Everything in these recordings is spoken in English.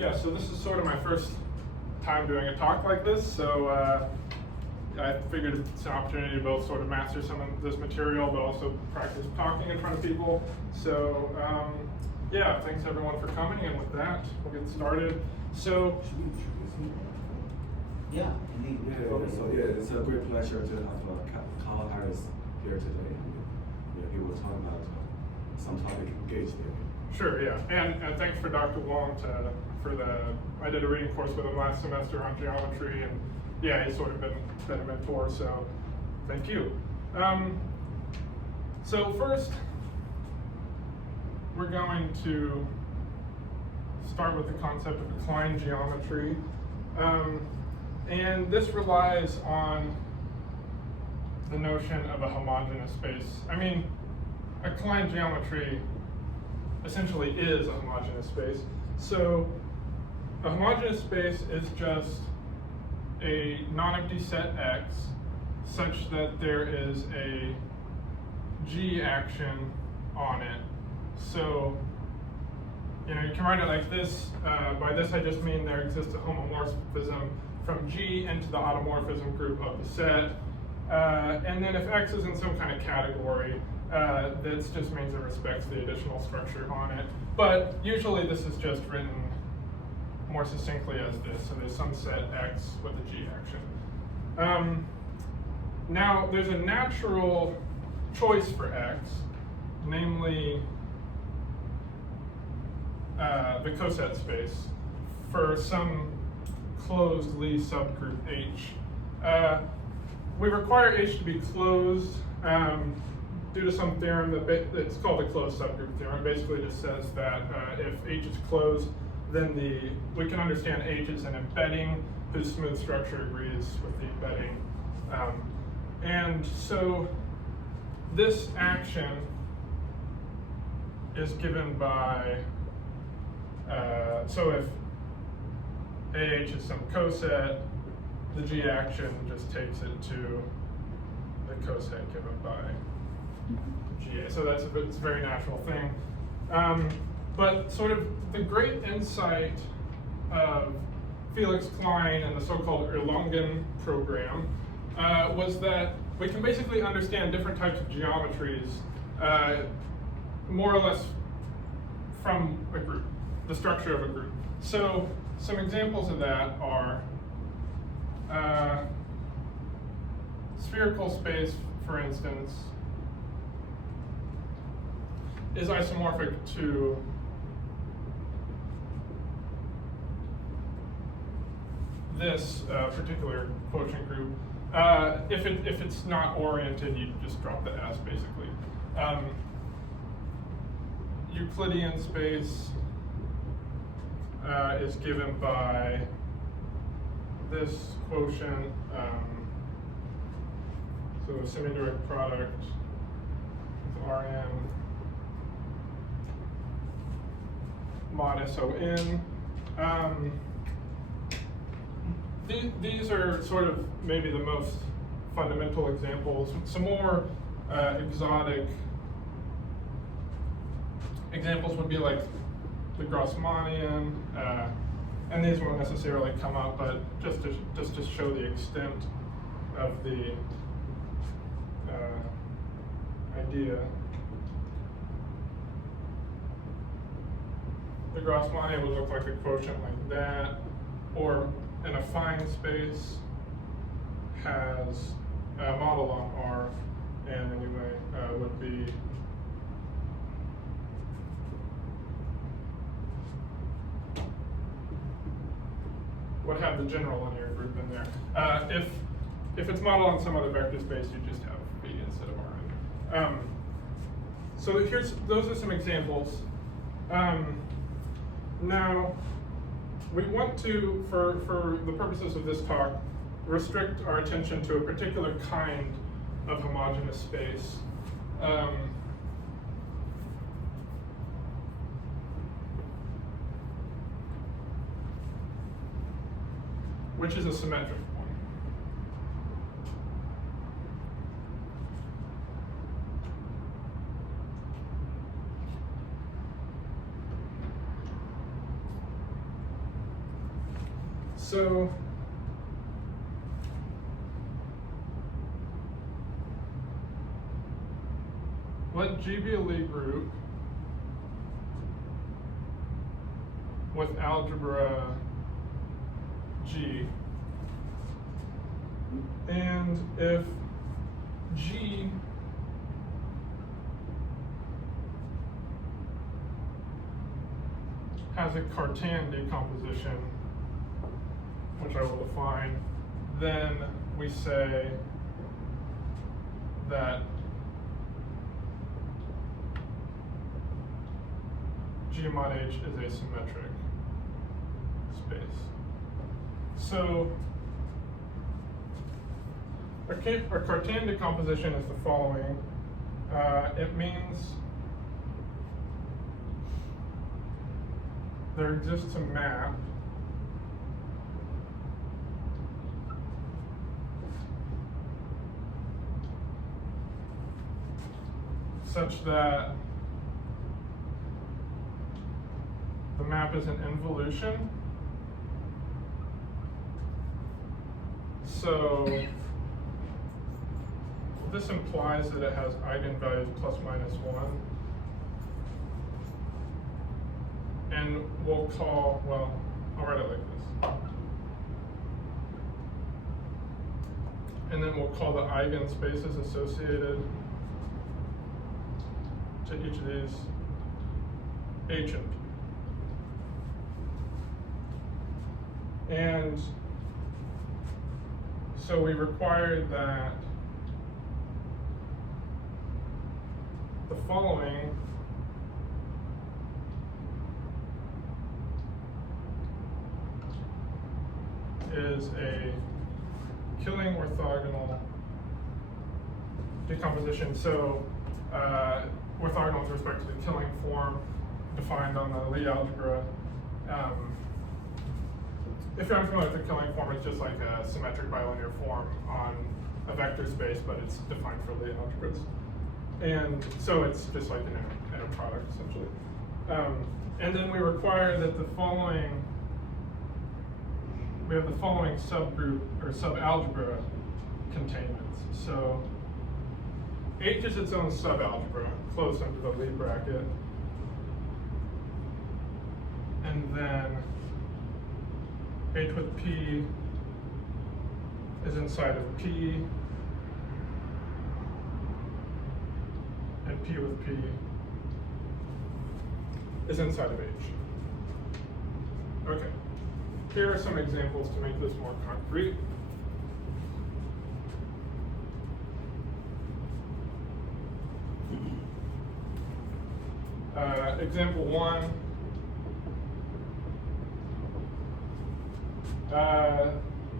Yeah, so this is sort of my first time doing a talk like this, so I figured it's an opportunity to both sort of master some of this material, but also practice talking in front of people. So yeah, thanks everyone for coming, and with that, we'll get started. So, yeah, indeed. So it's a great pleasure to have Carl Harris here today. He will talk about some topic engaged there. Sure, yeah, and thanks for Dr. Wong I did a reading course with him last semester on geometry, and yeah, he's sort of been a mentor, so thank you. So first, we're going to start with the concept of Klein geometry, and this relies on the notion of a homogeneous space. I mean, a Klein geometry essentially is a homogeneous space. So a homogeneous space is just a non-empty set X such that there is a G action on it. So, you can write it like this. By this I just mean there exists a homomorphism from G into the automorphism group of the set. And then if X is in some kind of category, this just means it respects the additional structure on it. But usually this is just written more succinctly as this. So there's some set X with a G action. Now there's a natural choice for X, namely the coset space for some closed Lie subgroup H. We require H to be closed due to some theorem it's called the closed subgroup theorem. It basically just says that if H is closed, then we can understand H as an embedding whose smooth structure agrees with the embedding. And so this action is given by, so if AH is some coset, the G action just takes it to the coset given by GA. So it's a very natural thing. But sort of the great insight of Felix Klein and the so-called Erlangen program was that we can basically understand different types of geometries more or less from a group, the structure of a group. So some examples of that are spherical space, for instance, is isomorphic to this particular quotient group. If it's not oriented, you just drop the S basically. Euclidean space is given by this quotient, so a semi-direct product with Rn mod SON. These are sort of maybe the most fundamental examples. Some more exotic examples would be like the Grossmanian, and these won't necessarily come up, but just to show the extent of the idea. The Grossmanian would look like a quotient like that, or in a fine space has a model on R, and anyway would be would have the general linear group in there. If it's modeled on some other vector space, you just have B instead of Rn. So those are some examples. Now, we want to, for the purposes of this talk, restrict our attention to a particular kind of homogeneous space. Which is a symmetric one. So let G be a Lie group with algebra G, and if G has a Cartan decomposition, which I will define, then we say that G mod H is a symmetric space. So our Cartan decomposition is the following. It means there exists a map such that the map is an involution. So this implies that it has eigenvalues plus minus 1. And we'll call, well, I'll write it like this. And then we'll call the eigenspaces associated to each of these H and P. And so we required that the following is a killing orthogonal decomposition. So orthogonal with respect to the killing form defined on the Lie algebra. If you're unfamiliar with the killing form, it's just like a symmetric bilinear form on a vector space, but it's defined for Lie algebras. And so it's just like an inner product, essentially. And then we require that we have the following subgroup or subalgebra containments. So H is its own subalgebra, closed under the Lie bracket. And then H with P is inside of P, and P with P is inside of H. Okay, here are some examples to make this more concrete. Example 1.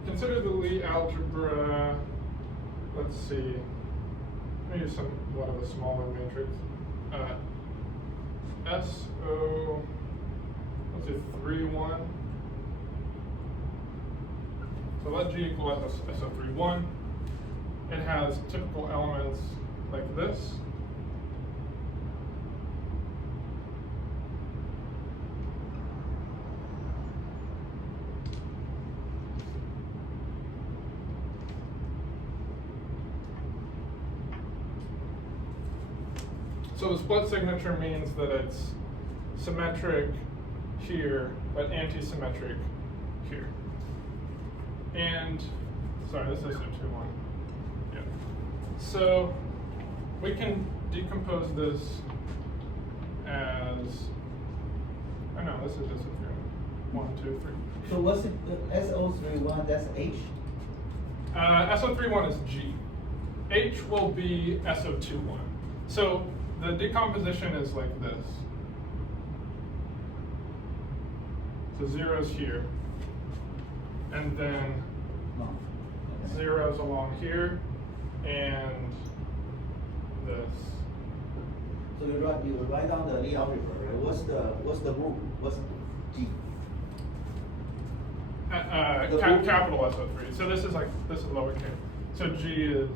Consider the Lie algebra, let's see, let me use somewhat of a smaller matrix. SO, let's say 3, 1. So let G equal SO3, 1. It has typical elements like this. So the split signature means that it's symmetric here, but anti-symmetric here. And, sorry, this is SO2, 1. Yeah. So we can decompose this as, oh no, this is SO3, 1, 2, 3. So what's it, the SO31, that's H? SO31 is G. H will be SO21. So the decomposition is like this. So zeros here, and then No. zeros along here, and this. So you write down the Lie algebra, right? What's the root? What's G? Capital SO3. So this is lowercase. So G is.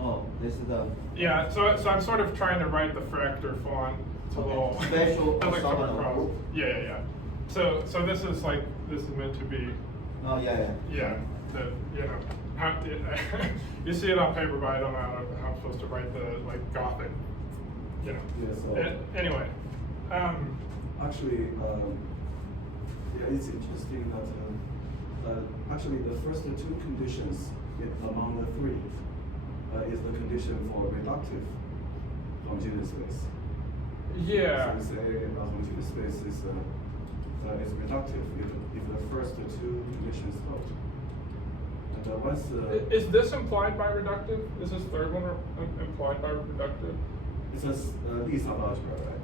Oh, this is the. Yeah. So I'm sort of trying to write the fractor font. It's a Okay. little Special that's like orthogonal across. group. Yeah. So this is like this is meant to be. Oh, yeah. Yeah, the, you know, how, you see it on paper, but I don't know how I'm supposed to write the, like, Gothic, you know. Yeah, so Anyway, actually, yeah, it's interesting that actually the first two conditions among the three is the condition for reductive homogeneous space. yeah. So we say a homogeneous space is reductive if the first two conditions hold. And once Is this implied by reductive? Is this third one implied by reductive? it's a Lie subalgebra, right?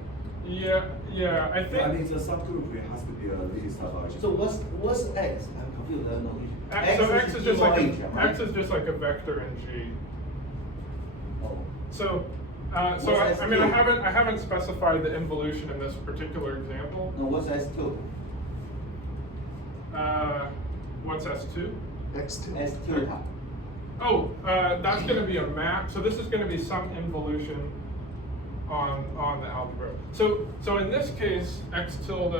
Yeah, I think. I mean, the subgroup it has to be a Lie subalgebra. So what's X? I'm confused. I don't know. So X is just like right? X is just like a vector in G. Oh. So, What's I mean, S2? I haven't specified the involution in this particular example. No, what's S2? What's S2? X2. S2. Oh, that's going to be a map. So this is going to be some involution on the algebra. So in this case, X tilde.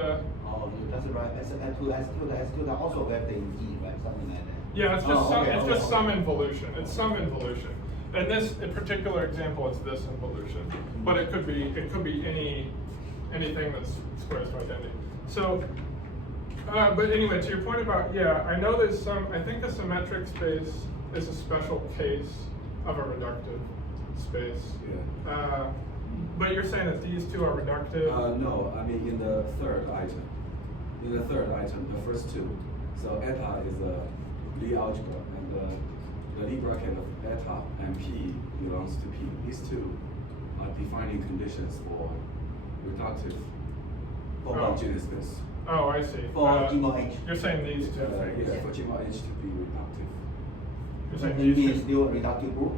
Oh, that's right. S2 also vector in G, right? Something like that. Yeah, it's just Oh, okay. some involution. It's some involution. In this particular example, it's this involution, but it could be anything that's squares to identity. So, but anyway, to your point about I know there's some. I think a symmetric space is a special case of a reductive space. Yeah. But you're saying that these two are reductive. No, I mean in the third item. In the third item, the first two. So eta is a Lie algebra, and the Lie bracket of eta and P belongs to P. These two are defining conditions for reductive homogeneous space. Oh, I see. For G mod H. You're saying these two things. Yeah, for G mod H to be reductive. You're saying It these means two. still reductive group.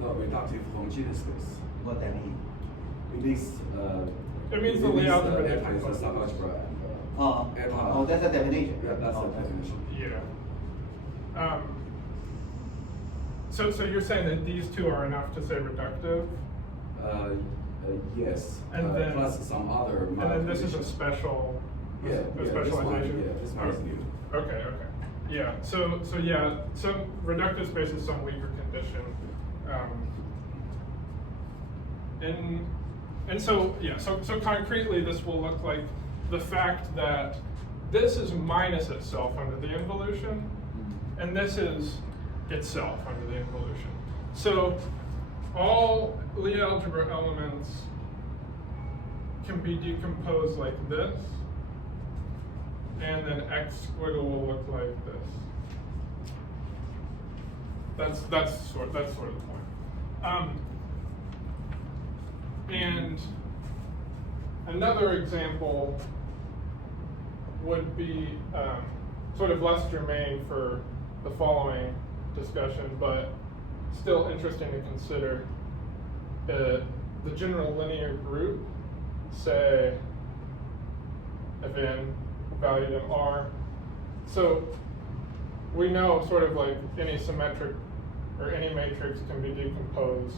No, reductive homogeneous space. What that mean? It means It means the Lie algebra eta is a decomposes. subalgebra and eta. Oh, that's a definition. Yeah, that's Oh, the definition. Yeah. So you're saying that these two are enough to say reductive, Yes. And then- plus some other. and then this is a special, Yeah, a this one, specialization. yeah, this one is new. Okay. Yeah. So yeah, some reductive space is some weaker condition. And so so concretely, this will look like the fact that this is minus itself under the involution, and this is itself under the involution. So all Lie algebra elements can be decomposed like this, and then X squiggle will look like this. That's sort of the point. And another example would be sort of less germane for the following discussion, but still interesting to consider. The general linear group, say, of n valued in R. So we know sort of like any symmetric or any matrix can be decomposed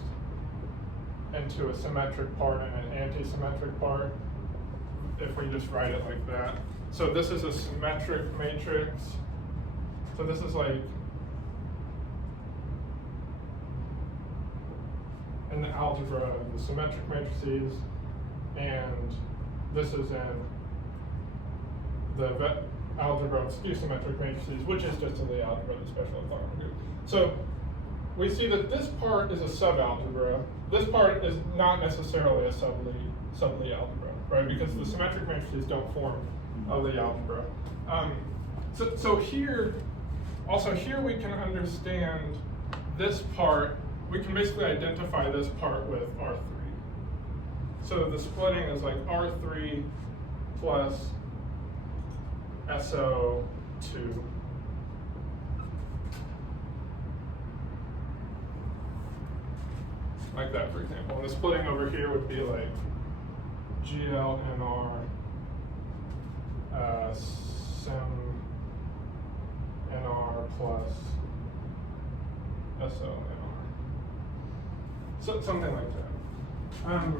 into a symmetric part and an anti-symmetric part if we just write it like that. So this is a symmetric matrix. So this is like in the algebra of the symmetric matrices, and this is in the algebra of skew-symmetric matrices, which is just in the algebra of the special orthogonal group. So we see that this part is a subalgebra. This part is not necessarily a sub-Lie algebra, right? Because the symmetric matrices don't form a Lie algebra. So here, also here we can understand this part. We can basically identify this part with R3. So the splitting is like R3 plus SO2. Like that, for example. And the splitting over here would be like GLNR sim NR plus SO NR. So something like that.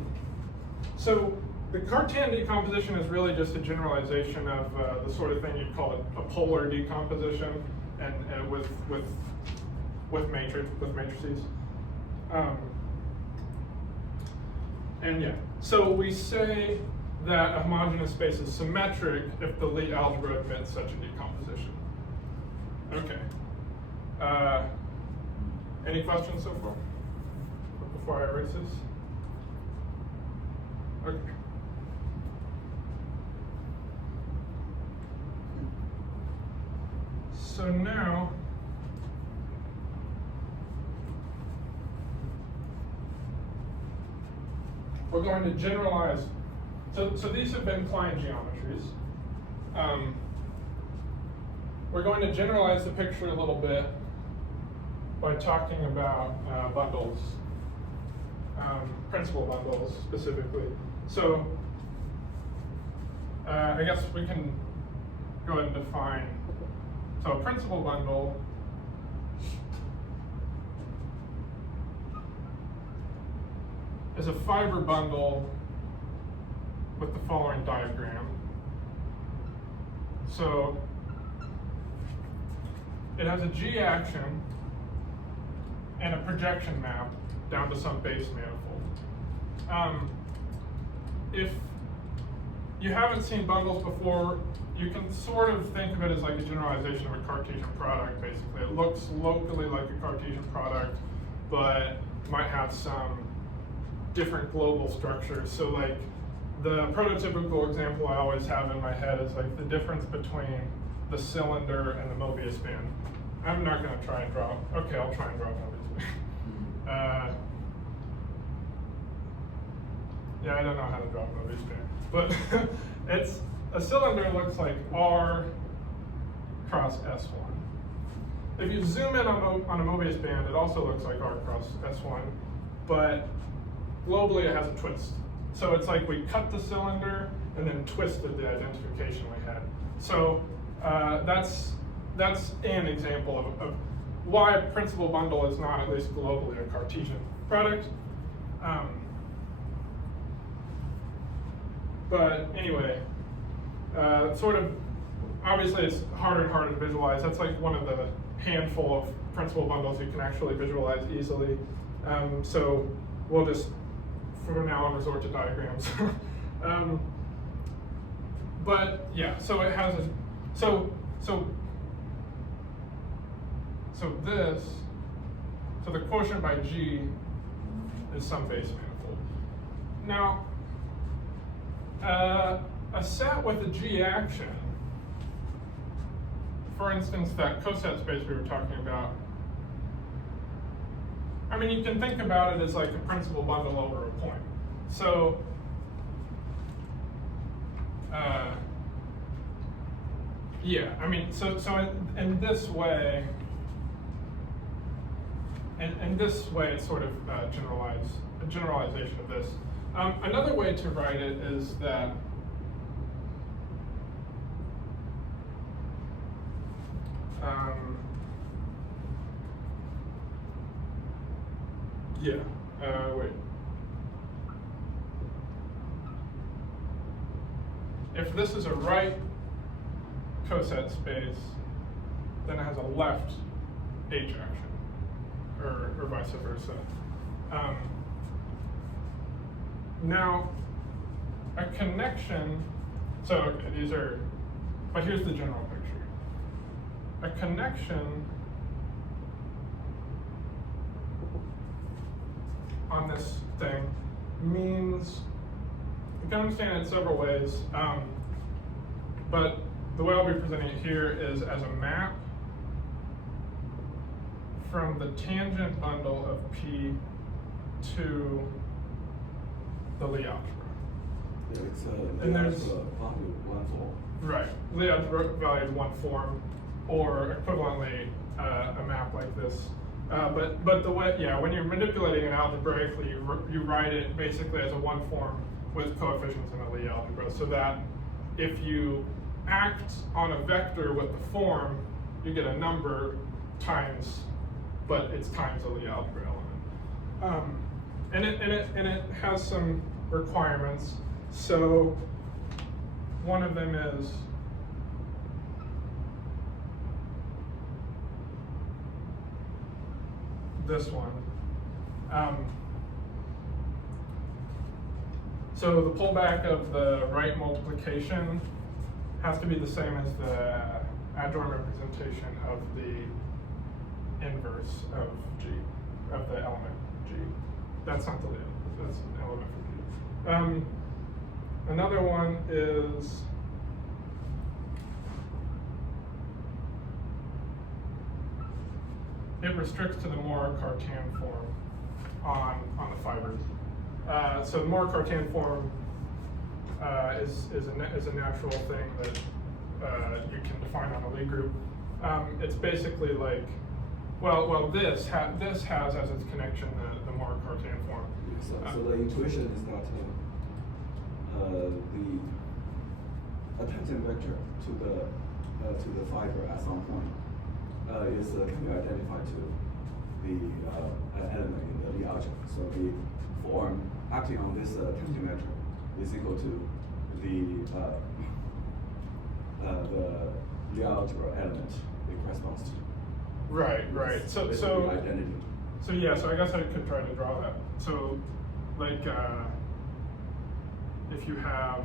So the Cartan decomposition is really just a generalization of the sort of thing you'd call a polar decomposition, and with matrices. And yeah, so we say that a homogeneous space is symmetric if the Lie algebra admits such a decomposition. Okay. Any questions so far? Before I erase this? Okay. So now, we're going to generalize. So these have been Klein geometries. We're going to generalize the picture a little bit by talking about bundles, principal bundles specifically. So I guess we can go ahead and define. So a principal bundle is a fiber bundle with the following diagram. So it has a G action and a projection map down to some base manifold. If you haven't seen bundles before, you can sort of think of it as like a generalization of a Cartesian product, basically. It looks locally like a Cartesian product, but might have some different global structures. So like the prototypical example I always have in my head is like the difference between the cylinder and the Mobius band. I'm not gonna try and draw, okay, I'll try and draw Mobius band. Yeah, I don't know how to draw Mobius band, but it's, a cylinder looks like R cross S1. If you zoom in on a Mobius band, it also looks like R cross S1, but globally it has a twist. So it's like we cut the cylinder and then twisted the identification we had. So that's an example of why a principal bundle is not, at least globally, a Cartesian product. But anyway, sort of, obviously it's harder and harder to visualize. That's like one of the handful of principal bundles you can actually visualize easily. So we'll just, for now, resort to diagrams. But yeah, so it has a, so the quotient by G is some base manifold. Now, a set with a G action, for instance, that coset space we were talking about, I mean, you can think about it as like a principal bundle over a point. So, yeah, I mean, so in this way, in this way, it's sort of a generalization of this. Another way to write it is that wait. If this is a right coset space, then it has a left H action, or vice versa. Now, a connection, so okay, these are, but here's the general picture. A connection on this thing means, you can understand it in several ways, but the way I'll be presenting it here is as a map from the tangent bundle of P to the Lie algebra. Yeah, it's and there's value one form. Right, Lie algebra valued one form, or equivalently a map like this. But the way, yeah, when you're manipulating it algebraically, you write it basically as a one form with coefficients in the Lie algebra, so that if you act on a vector with the form, you get a number times, but it's times the Lie algebra element. And it has some requirements. So one of them is this one. So the pullback of the right multiplication has to be the same as the adjoint representation of the inverse of G, of the element G. That's not the lead, that's an element for G. Another one is it restricts to the more Cartan form on the fibers. So the more Cartan form is a natural thing that you can define on a Lie group. It's basically like, this has as its connection the more Cartan form. So the intuition is that a tangent vector to the fiber at some point can be identified to the element in the Lie algebra. So the form acting on this tangent vector is equal to the Lie algebra element it corresponds to. Right. So identity. So yeah, so I guess I could try to draw that. So like if you have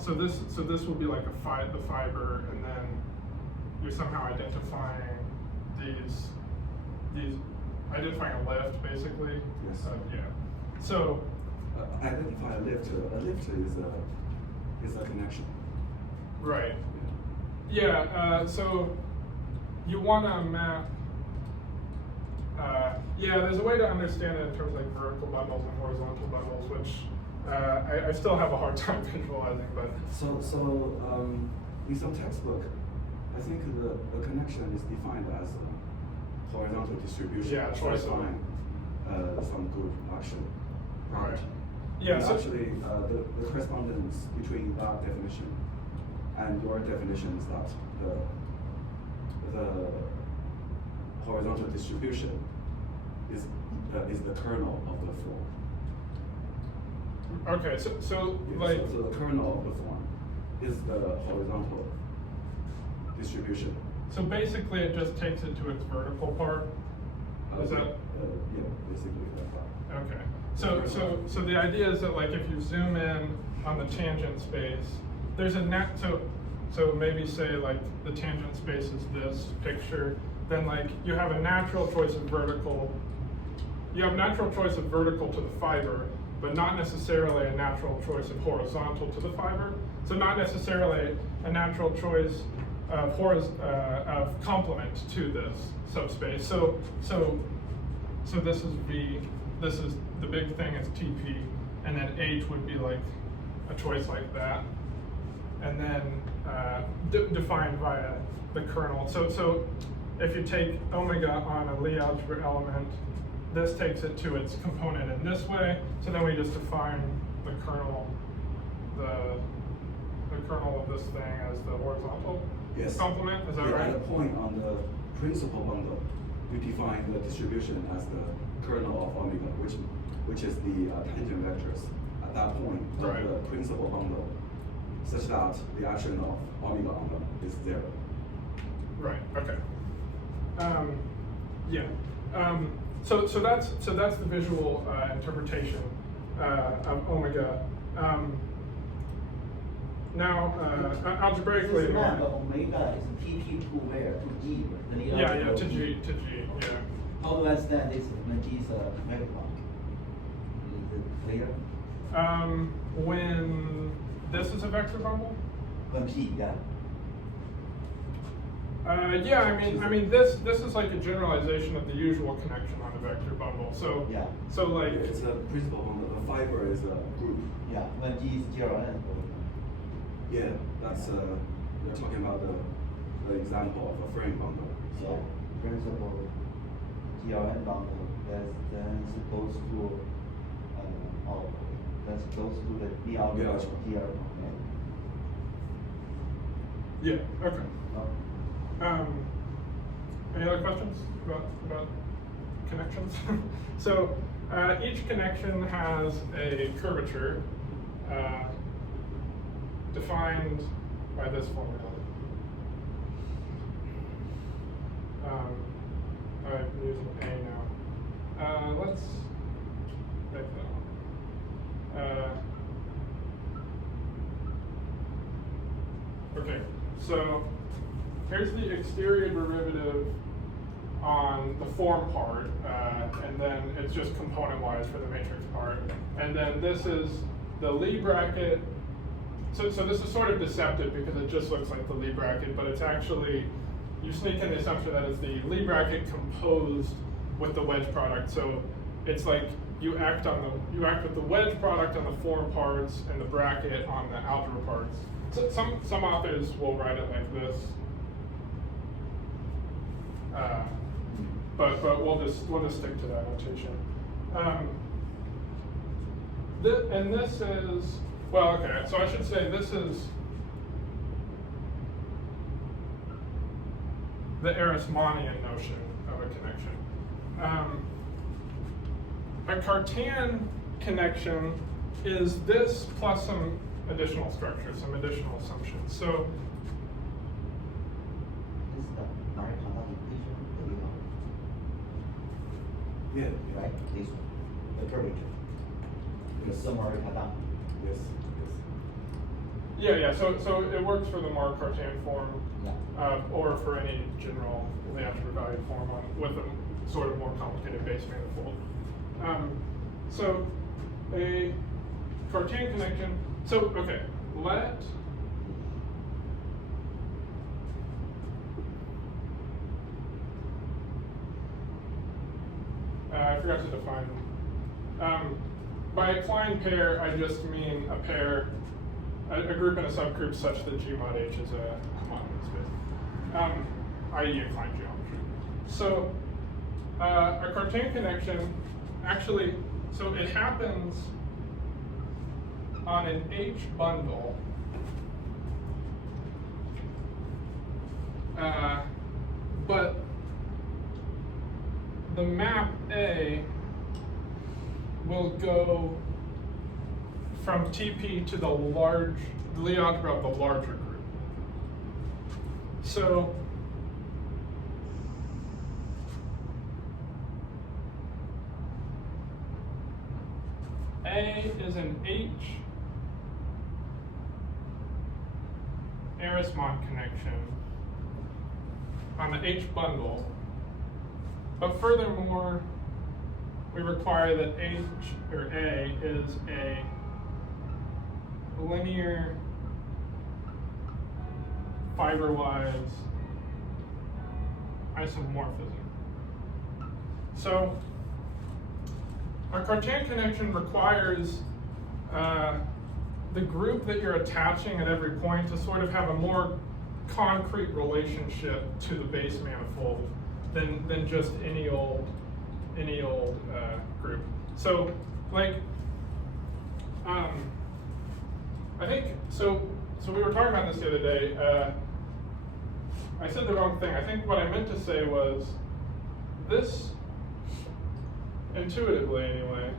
so this will be like the fiber, and then you're somehow identifying these identifying a lift basically. Yes. Yeah. So Identify a lift. A lift is a connection. right. Yeah. So you want to map. Yeah, there's a way to understand it in terms of like vertical bundles and horizontal bundles, which I still have a hard time visualizing. But So in some textbook, I think the connection is defined as a horizontal distribution. Yeah, choice of- corresponding some group action. Right. Yeah. So Actually, the correspondence between that definition and your definition is that the horizontal distribution is the kernel of the form. okay. So Yeah, like so the kernel of the form is the horizontal distribution. so basically it just takes it to its vertical part. Is that yeah, basically that part. okay? So the idea is that like if you zoom in on the tangent space, there's a so maybe say like the tangent space is this picture, then like you have a natural choice of vertical. You have natural choice of vertical to the fiber, but not necessarily a natural choice of horizontal to the fiber. So not necessarily a natural choice of complement to this subspace. So this is V. This is the big thing is TP, and then H would be like a choice like that, and then defined via the kernel. So if you take omega on a Lie algebra element, this takes it to its component in this way. So then we just define the kernel, the kernel of this thing as the horizontal complement. Is that right? At a point on the principal bundle, you define the distribution as the kernel of omega, which is the tangent vectors at that point of Right. the principal bundle, such that the action of omega on them is 0. Right. Okay. Yeah. So that's the visual interpretation of omega. Now algebraically. This map of omega is TP to where? To G, the Lie Yeah. algebra To of G. Yeah. How do I understand this when G is a vector bond? Is it clear? When this is a vector bundle. When P, yeah. Yeah. I mean this is like a generalization of the usual connection on a vector bundle. So Yeah. So like. It's a principal bundle. The fiber is a group. Yeah, when G is GRN. Yeah, that's we're talking about the example of a frame bundle. So, principal GRN bundle, then it goes to, that's close to the Lie algebra Yeah. GRN. Yeah. Okay. No? Any other questions about connections. So each connection has a curvature defined by this formula. I'm using A now. Let's make that one. Okay, so here's the exterior derivative on the form part, and then it's just component-wise for the matrix part. And then this is the Lie bracket. So this is sort of deceptive because it just looks like the Lie bracket, but it's actually, you sneak in the assumption that it's the Lie bracket composed with the wedge product. So it's like you act with the wedge product on the form parts and the bracket on the algebra parts. So some authors will write it like this, but we'll just stick to that notation. And this is, well, okay. So I should say this is the Erasmonian notion of a connection. A Cartan connection is this plus some additional structure, some additional assumptions. So This is the Cartan equation, the Lie Yeah. right? This one, the curvature. The summary Cartan. Yes. yeah. So it works for the more Cartan form, Yeah. or for any general algebra value form with a sort of more complicated base manifold. So a Cartan connection. So okay, I forgot to define. By a Klein pair, I just mean a pair, a group and a subgroup such that G mod H is a homogeneous space, i.e. a Klein geometry. So a Cartan connection, actually, so it happens on an H bundle, but the map A will go from TP to the Lie algebra of the larger group. So A is an H Erasmont connection on the H bundle, but furthermore, we require that H or A is a linear fiber-wise isomorphism. So our Cartan connection requires the group that you're attaching at every point to sort of have a more concrete relationship to the base manifold than just any old group. So like I think so we were talking about this the other day. I said the wrong thing. I think what I meant to say was this, intuitively anyway,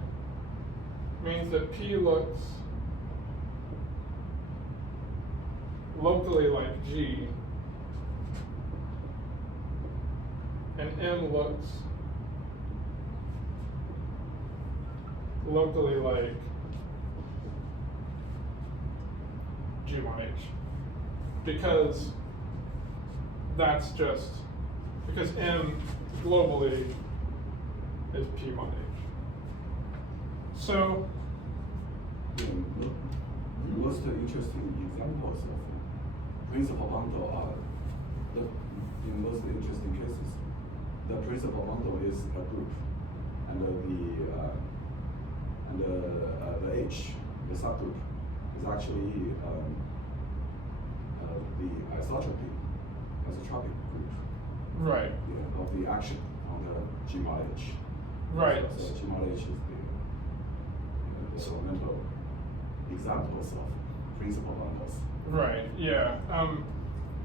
means that P looks locally like G, and M looks locally like G mod H, because that's just because M globally is P mod H. So Most interesting examples of principal bundle are in most interesting cases, the principal bundle is a group, and the H, the subgroup, is actually the isotropic group. right, Yeah, of the action on the G mod H. right. So G mod H is the fundamental examples of principal bundles. Right. Yeah.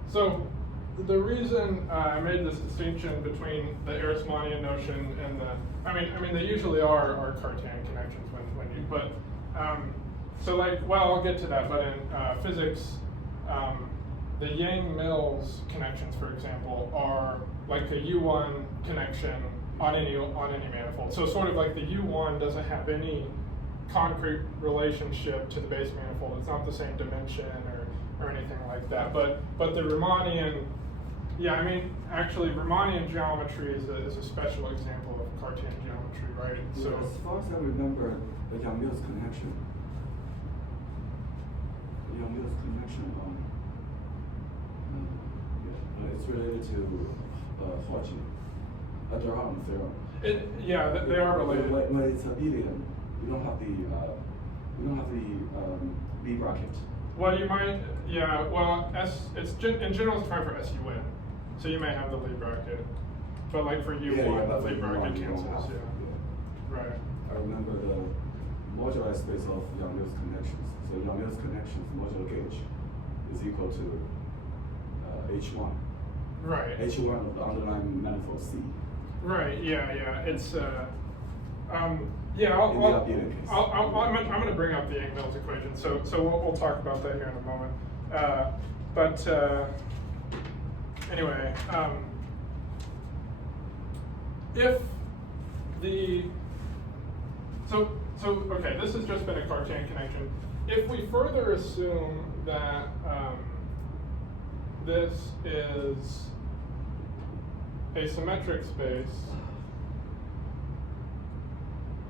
So the reason I made this distinction between the Aristotelian notion and I mean they usually are Cartan connections when you, but so like, well, I'll get to that, but in physics, the Yang-Mills connections, for example, are like a U1 connection on any manifold. So sort of like the U1 doesn't have any concrete relationship to the base manifold. It's not the same dimension or anything like that. But the Riemannian, yeah, I mean, actually Riemannian geometry is a special example of Cartan geometry, right? Yeah, So as far as I remember, the Yang-Mills connection. It's related to Hodgkin, Durham theorem. Yeah, they are related. When it's abelian, you don't have the B bracket. Well, you might, yeah. Well, in general it's fine for SUN, so you may have the Lie bracket, but like for U1, the Lie bracket cancels. Yeah. Right. I remember the moduli space of Yang-Mills connections. So Yang-Mills connections modular gauge is equal to H1. Right. H1 of the underlying manifold C. Right. Yeah. It's yeah. In the abelian case. I'm going to bring up the Yang-Mills equation, so we'll talk about that here in a moment. But anyway, if the so okay, this has just been a Cartan connection. If we further assume that this is a symmetric space,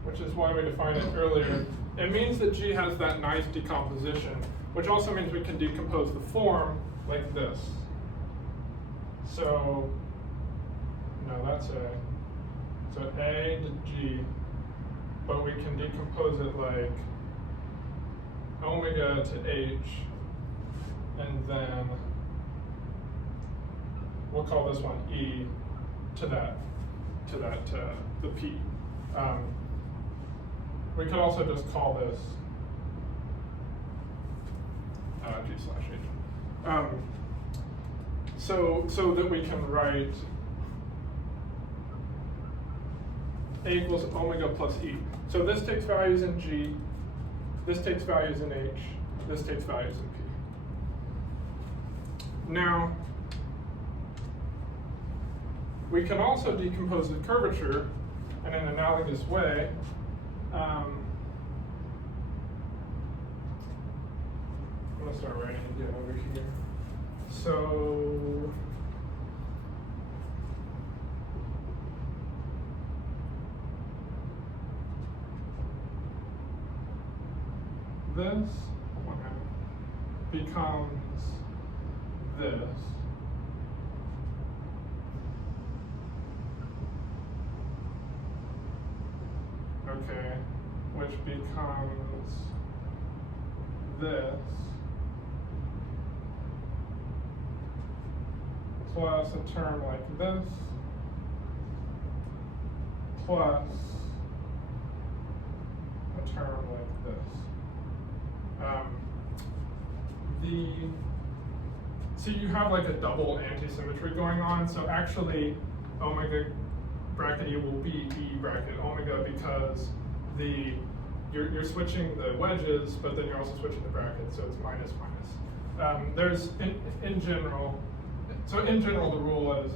which is why we defined it earlier, it means that G has that nice decomposition, which also means we can decompose the form like this. So, no, that's A. So A to G, but we can decompose it like omega to H, and then we'll call this one E to the P. We could also just call this G/H. So that we can write A equals omega plus E. So this takes values in G, this takes values in H, this takes values in P. Now, we can also decompose the curvature in an analogous way. I'm going to start writing again over here. So, this becomes this. Okay, which becomes this plus a term like this plus a term like this. So you have like a double antisymmetry going on. So actually, omega bracket E will be E bracket omega because you're switching the wedges, but then you're also switching the brackets, so it's minus minus. There's in general, the rule is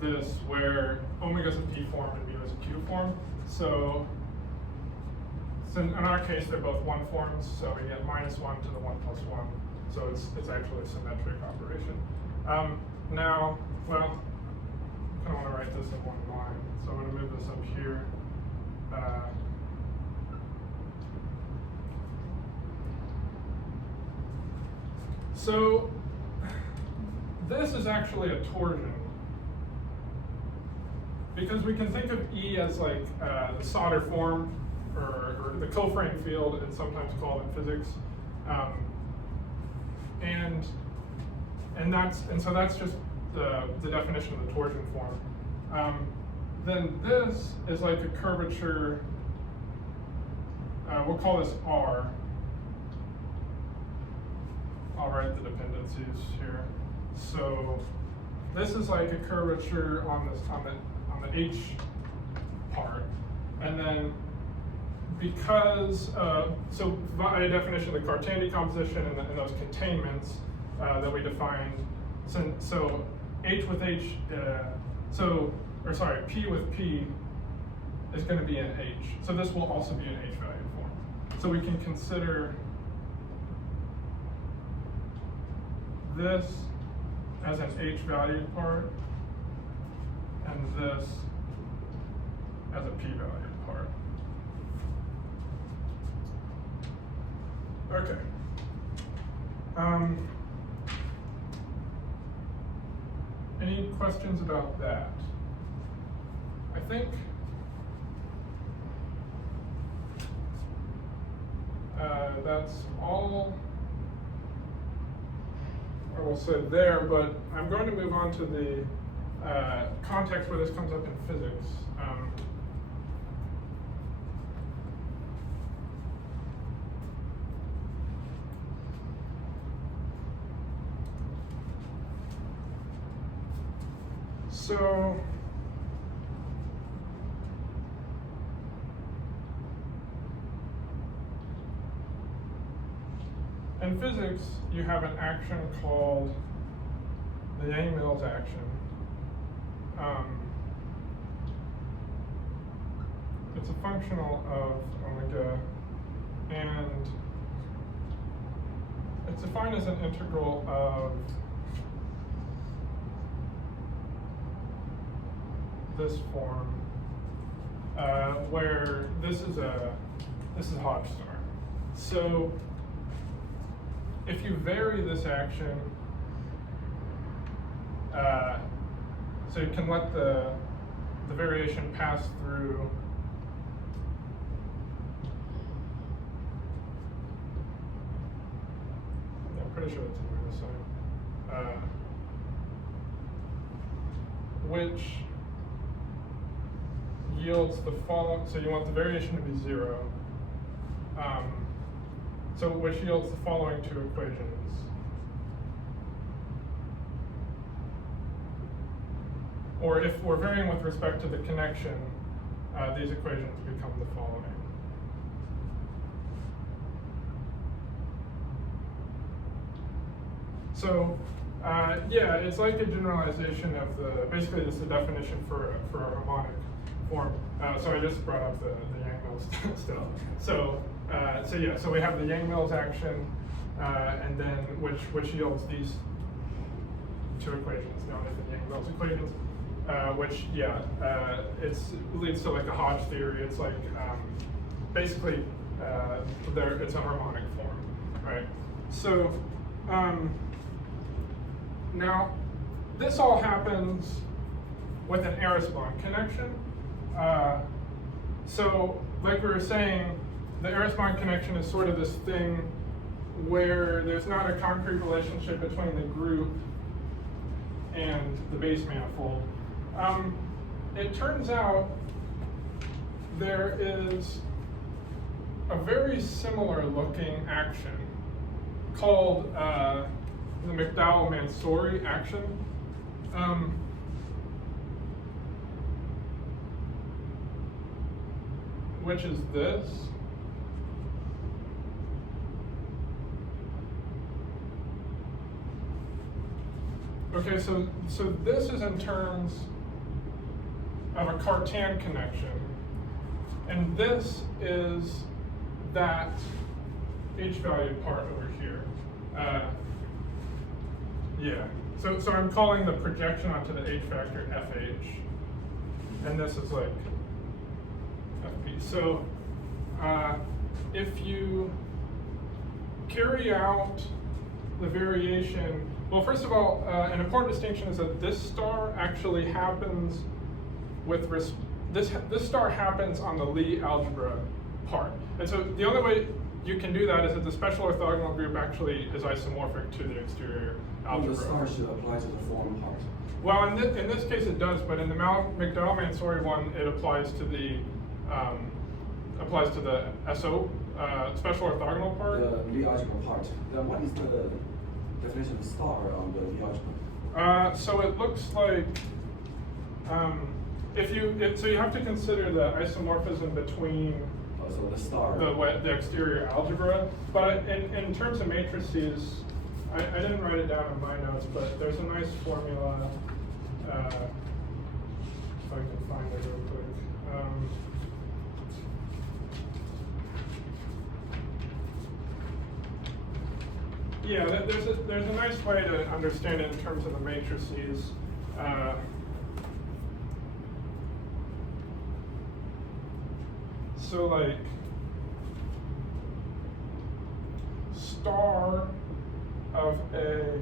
this, where omega is a P form and mu is a Q form. So in our case, they're both 1 forms, so we get -1 to the 1 plus 1. So it's actually a symmetric operation. Now, well, I kind of want to write this in one line, so I'm going to move this up here. So this is actually a torsion, because we can think of E as like the solder form, or the coframe field, it's sometimes called in physics. And so that's just the definition of the torsion form. Then this is like a curvature we'll call this R. I'll write the dependencies here. So this is like a curvature on the H part, and then because so by definition the Cartan decomposition and those containments that we defined. So H with H, P with P is going to be an H. So this will also be an H value form. So we can consider this as an H valued part, and this as a P valued part. Okay. Any questions about that? I think that's all I will say there, but I'm going to move on to the context where this comes up in physics. So in physics, you have an action called the Yang-Mills action. It's a functional of omega, and it's defined as an integral of this form, where this is Hodge star. So if you vary this action, so you can let the variation pass through I'm pretty sure it's on this side, which yields the following. So you want the variation to be 0. So which yields the following two equations. Or if we're varying with respect to the connection, these equations become the following. So yeah, it's like a generalization of basically it's the definition for a harmonic form. So I just brought up the Yang-Mills stuff. So so we have the Yang-Mills action, and then which yields these two equations known as the Yang-Mills equations, which it leads to like a Hodge theory. It's like basically it's a harmonic form, right? So now this all happens with an Eris-Bond connection. So like we were saying, the Eris-Bond connection is sort of this thing where there's not a concrete relationship between the group and the base manifold. It turns out there is a very similar looking action called the McDowell-Mansouri action. Which is this. Okay, so this is in terms of a Cartan connection, and this is that H-valued part over here. So I'm calling the projection onto the H factor FH, and this is like FP. So if you carry out the variation, well, first of all, an important distinction is that this star actually happens with this star happens on the Lie algebra part, and so the only way you can do that is that the special orthogonal group actually is isomorphic to the exterior algebra. The star should apply to the form part. Well, in this case it does, but in the McDowell-Mansouri one, it applies to the applies to the SO, special orthogonal part. The Lie algebra part. Then what is the definition of star on the Lie algebra? So it looks like so you have to consider the isomorphism between So the star. the exterior algebra, but in terms of matrices, I didn't write it down in my notes, but there's a nice formula. If I can find it real quick. Yeah, there's a nice way to understand it in terms of the matrices. So like star of a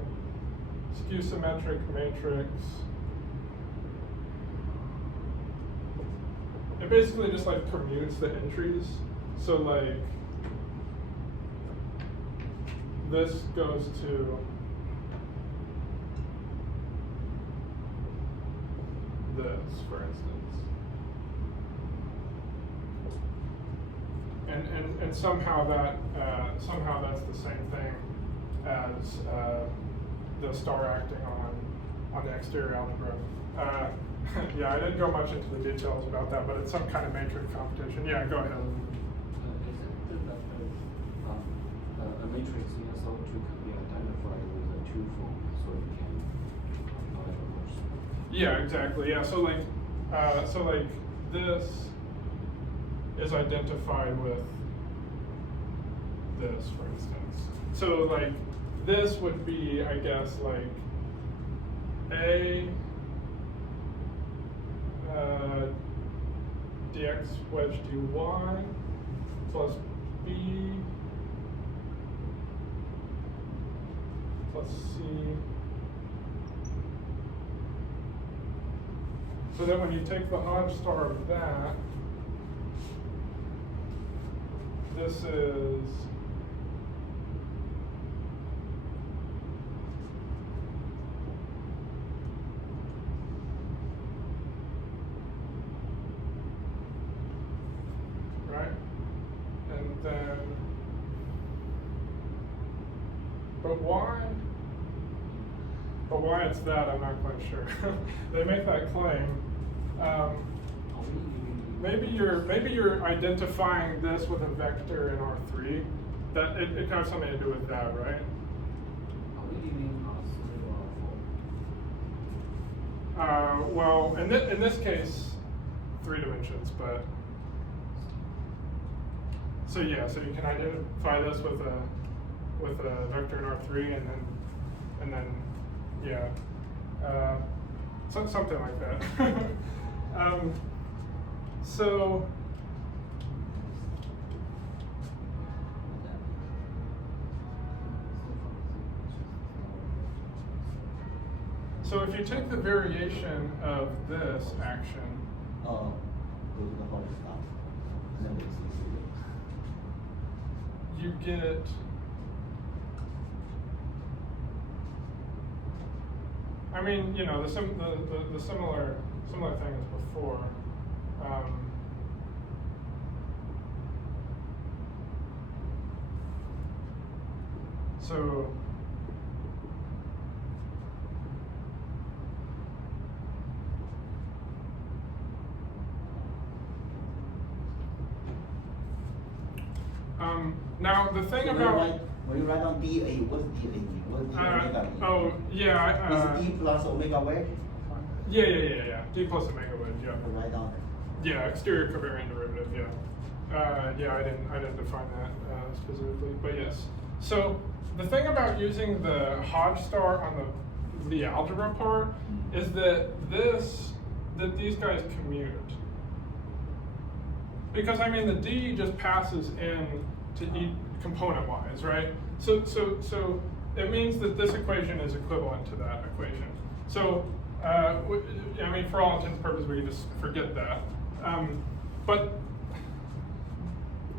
skew symmetric matrix, it basically just like permutes the entries. So like this goes to this, for instance. And somehow that's the same thing as the star acting on the exterior algebra. Yeah, I didn't go much into the details about that, but it's some kind of matrix computation. Yeah, go ahead. Isn't a matrix in SO2 can be identified with a two form, so it can acknowledge reverse? Yeah, exactly. Yeah, so like this is identified with this, for instance. So like this would be, I guess, like A dx wedge dy plus B plus C. So then when you take the Hodge star of that, this is right, and then, but why it's that, I'm not quite sure. They make that claim. Maybe you're identifying this with a vector in R3. That it can have something to do with that, right? Are we leaving R3 or R4? Well, in this case, 3 dimensions, but so yeah, so you can identify this with a vector in R3, and then yeah, something like that. So if you take the variation of this action, go to the Hodge star, and then we see. you get I mean, you know, the similar thing as before. So now the thing about when you write down dA, what's dA mean? What's d omega mean? oh yeah, is d plus omega wedge? yeah. D plus omega wedge, yeah. Write down. Yeah, exterior covariant derivative, yeah. Yeah, I didn't define that specifically, but yes. So the thing about using the Hodge star on the algebra part is that these guys commute. Because I mean the D just passes in to each component wise, right? So it means that this equation is equivalent to that equation. So I mean, for all intents and purposes, we can just forget that. But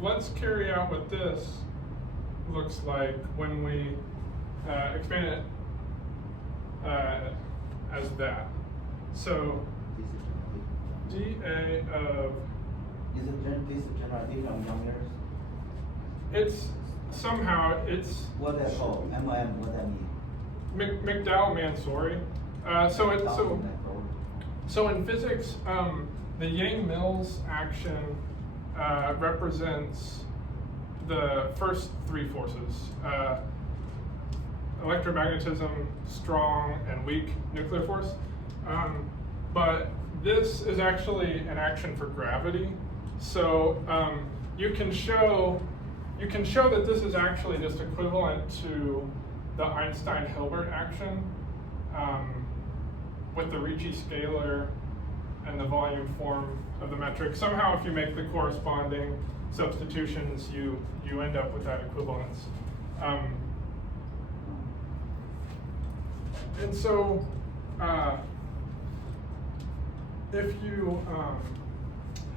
let's carry out what this looks like when we expand it as that. So dA of Is it this generalization of Young-Mills? It's somehow it's What that called? MIM, what that mean? McDowell-Mansouri. So in physics, the Yang-Mills action represents the first three forces: electromagnetism, strong and weak nuclear force. But this is actually an action for gravity. So you can show that this is actually just equivalent to the Einstein-Hilbert action with the Ricci scalar and the volume form of the metric. Somehow if you make the corresponding substitutions, you end up with that equivalence. And so if you,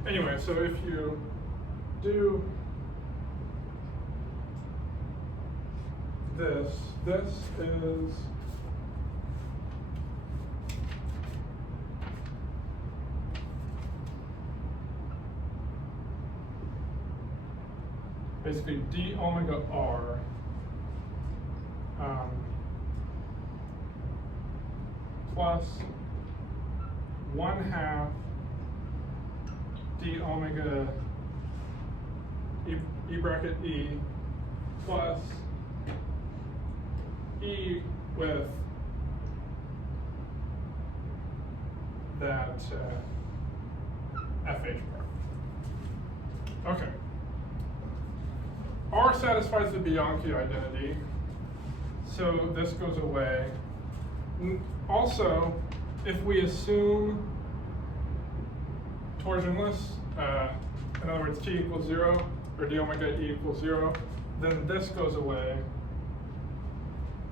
anyway, so if you do this is basically d omega r plus 1/2 d omega e bracket e plus e with that FH bar. Okay. R satisfies the Bianchi identity, so this goes away. Also, if we assume torsionless, in other words, t equals 0, or d omega e equals 0, then this goes away.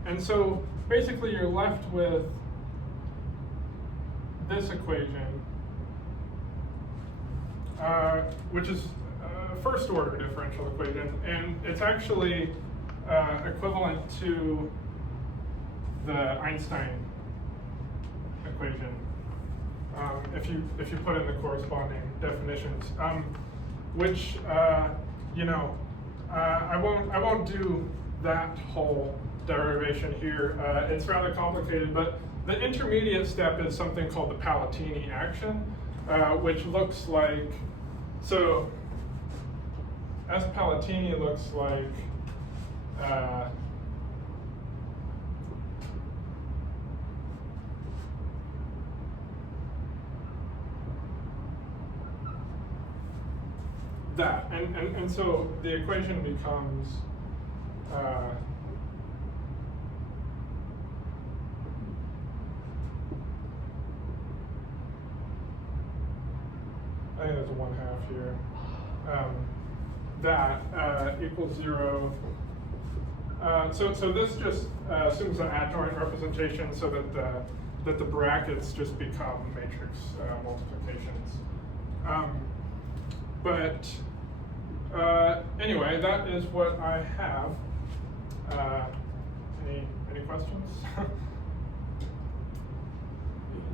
And so basically you're left with this equation, which is a first order differential equation, and it's actually equivalent to the Einstein equation if you put in the corresponding definitions, which you know, I won't do that whole derivation here. It's rather complicated, but the intermediate step is something called the Palatini action, which looks like, so S Palatini looks like that, and so the equation becomes I think there's a 1/2 here. That equals 0. So this just assumes an adjoint representation, so that the brackets just become matrix multiplications. But anyway, that is what I have. Any questions?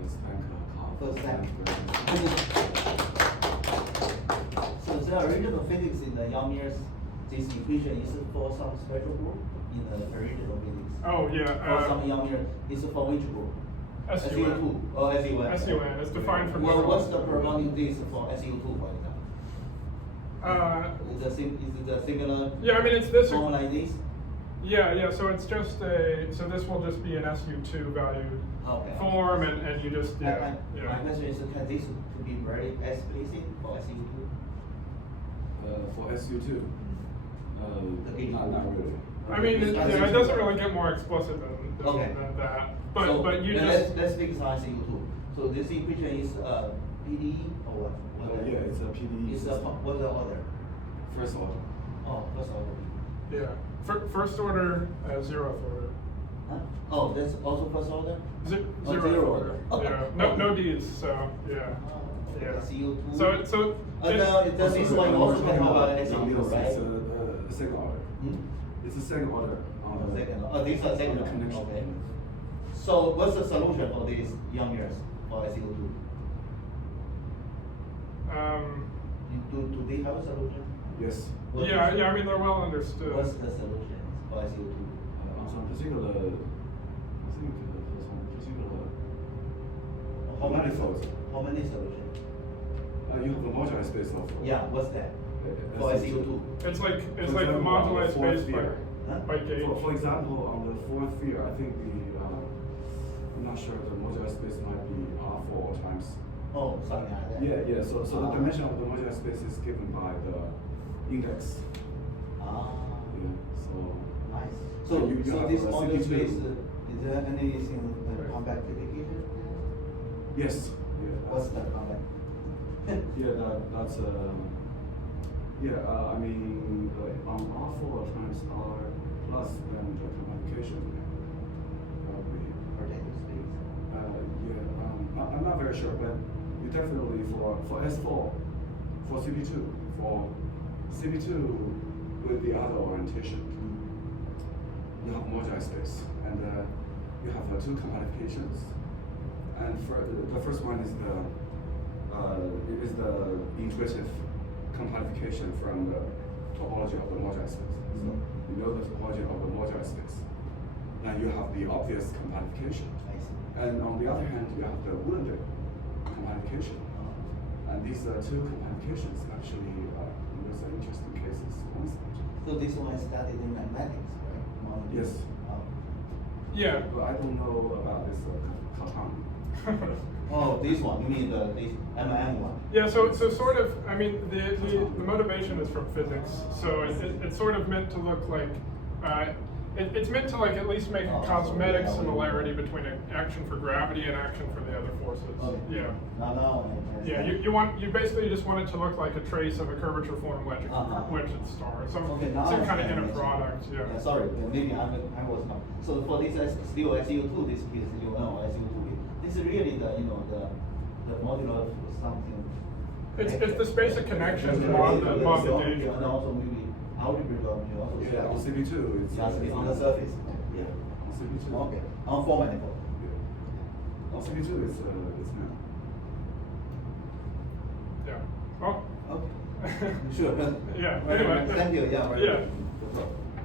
Let's thank Carl. First time. So the original physics in the Young-Mills, this equation is for some special group in the original physics. Oh yeah. For some Young-Mills, is for which group? SU2 or SU1? SU1 is defined from. Well, what's the corresponding this for SU2, for example? Is it a similar? Yeah, I mean it's this. Form like this? Yeah. So it's just so this will just be an SU2 valued form, and you just yeah. My question is, can this to be very explicit for SU2? For SU2, not really. I mean, it doesn't really get more explicit than that. But you just let's fix on SU2. So this equation is PDE or what? Yeah, it's a PDE. It's what's the order? First order. Oh, first order. Yeah. First order, 0th order. Huh? Oh, that's also first order? Zeroth order. Yeah. No D's. So yeah. Yeah. SU2. So this one you also can have SU2, right? It's a second order. It's a second order. Second. Oh, this is a second order. Connection. Okay. So what's the solution for these Young-Mills for SU2? Do they have a solution? Yes. What Yeah, is- yeah, I mean, they're well understood. What's the solution for SU2? On some particular, I think for some particular How many manifolds. How many solutions? You have a moduli space of. Yeah, what's that? For SU2? It's like the For example, on the moduli fourth space sphere. by gauge. For example, on the fourth sphere, I think I'm not sure the modular space might be R4 times. Oh, something like that. Yeah. So the dimension of the modular space is given by the index. Ah, Yeah. So. nice. So, You so have this a module CPU. space, is there anything compact indication? Yes. Yeah. What's the compact? Yeah. That's I mean, on R4 times R plus then the complication. Probably. Protective space. I'm not very sure, but you definitely for S4, for CP2 with the other orientation, you have moduli space, and you have two compactifications. And the first one is the intuitive compactification from the topology of the moduli space. So you know the topology of the moduli space. Then you have the obvious compactification. I see. And on the other hand, you have the Woodland compactification. And these two compactifications actually those are interesting cases concept. So this one is studied in mathematics, right? Yes. Yeah. But I don't know about this Cartan. Oh, this one, you mean this MM one? Yeah, so sort of, I mean, the motivation is from physics, so it's sort of meant to look like, it's meant to like at least make a cosmetic similarity between an action for gravity and action for the other forces. Okay. Yeah. Now, Yeah, you basically just want it to look like a trace of a curvature form wedged star, some now kind of I inner understand. product. Yeah. Sorry, maybe I was not. So for this still SU2, this piece SU1 or SU2, this is really the modular of something. It's the space of connections on the geometry gauge. and also maybe algebra geometry also. Yeah, on CP2 it's Just on the surface. Yeah. on CP2. Okay. On four manifold. Yeah. On CP2 it's now. Yeah. Well. Okay. Sure. Yeah. Anyway. Thank you. Yeah. Yeah.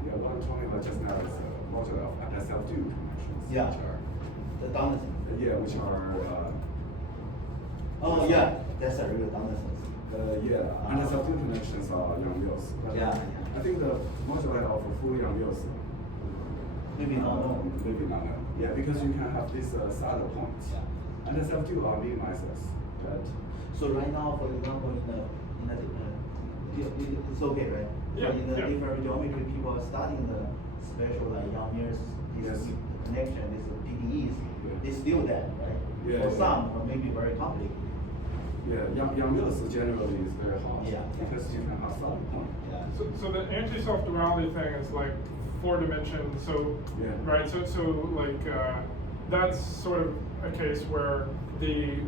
Yeah, what I'm talking about just now is module of SL2 connections. Yeah. Which are, The Donaldson. which are Oh yeah, that's a real Donaldson. and SL2 connections are Yang-Mills. But Yeah. I think the moduli of full Yang-Mills. Maybe not. Maybe not. Yeah, because you can have these saddle points. Yeah. And SL2 are minimizers. But So right now, for example, it's okay, right? Yeah, So in the yeah. different geometry, people are studying the special like Yang-Mills, Yes. this connection, this PDEs. Yeah. They still there, right? Yeah, For yeah. some, maybe very complicated. yeah, Yang-Mills generally is very hard. Yeah. Because you can have saddle point. Yeah. So the anti-self duality thing is like 4 dimensions. So Yeah. right. So like that's sort of a case where the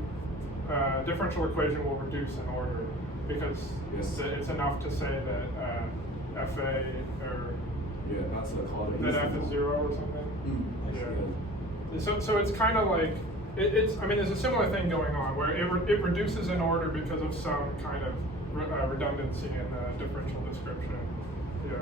differential equation will reduce in order because Yes. it's enough to say that FA or Yeah, that's called that F is 0 or something. I see. Yeah. So it's kind of like it's. I mean, there's a similar thing going on where it reduces in order because of some kind of redundancy in the differential description. Yeah.